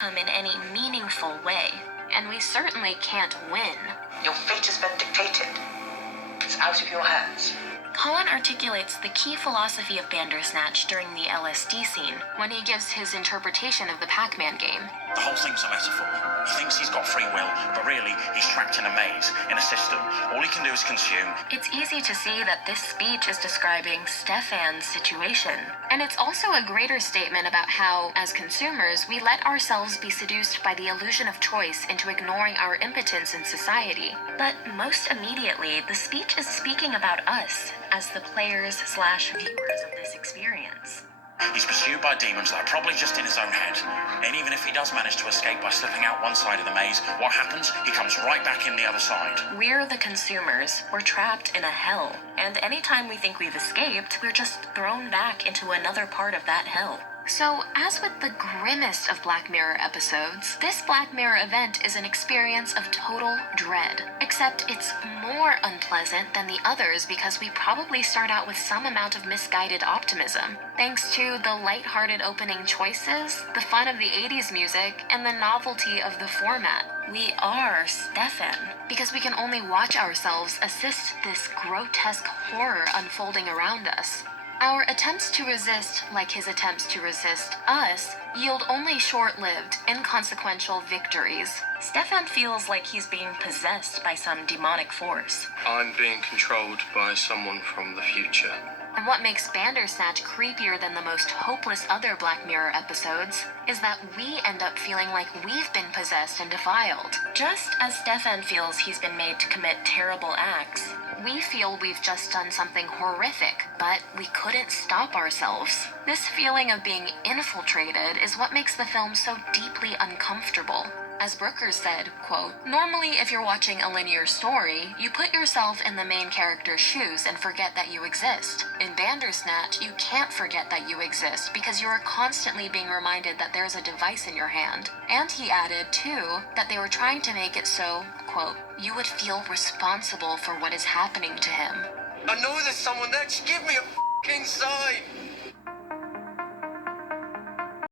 in any meaningful way, and we certainly can't win. Your fate has been dictated. It's out of your hands. Cohen articulates the key philosophy of Bandersnatch during the LSD scene, when he gives his interpretation of the Pac-Man game. The whole thing's a metaphor. He thinks he's got free will, but really, he's trapped in a maze, in a system. All he can do is consume. It's easy to see that this speech is describing Stefan's situation. And it's also a greater statement about how, as consumers, we let ourselves be seduced by the illusion of choice into ignoring our impotence in society. But most immediately, the speech is speaking about us, as the players/viewers of this experience. He's pursued by demons that are probably just in his own head. And even if he does manage to escape by slipping out one side of the maze, what happens? He comes right back in the other side. We're the consumers. We're trapped in a hell. And anytime we think we've escaped, we're just thrown back into another part of that hell. So, as with the grimmest of Black Mirror episodes, this Black Mirror event is an experience of total dread. Except it's more unpleasant than the others because we probably start out with some amount of misguided optimism. Thanks to the lighthearted opening choices, the fun of the 80s music, and the novelty of the format. We are Stefan, because we can only watch ourselves assist this grotesque horror unfolding around us. Our attempts to resist, like his attempts to resist us, yield only short-lived, inconsequential victories. Stefan feels like he's being possessed by some demonic force. I'm being controlled by someone from the future. And what makes Bandersnatch creepier than the most hopeless other Black Mirror episodes is that we end up feeling like we've been possessed and defiled. Just as Stefan feels he's been made to commit terrible acts, we feel we've just done something horrific, but we couldn't stop ourselves. This feeling of being infiltrated is what makes the film so deeply uncomfortable. As Brooker said, quote, "Normally if you're watching a linear story, you put yourself in the main character's shoes and forget that you exist. In Bandersnatch, you can't forget that you exist because you are constantly being reminded that there's a device in your hand." And he added, too, that they were trying to make it so, quote, "you would feel responsible for what is happening to him." I know there's someone there. Just give me a f***ing sign.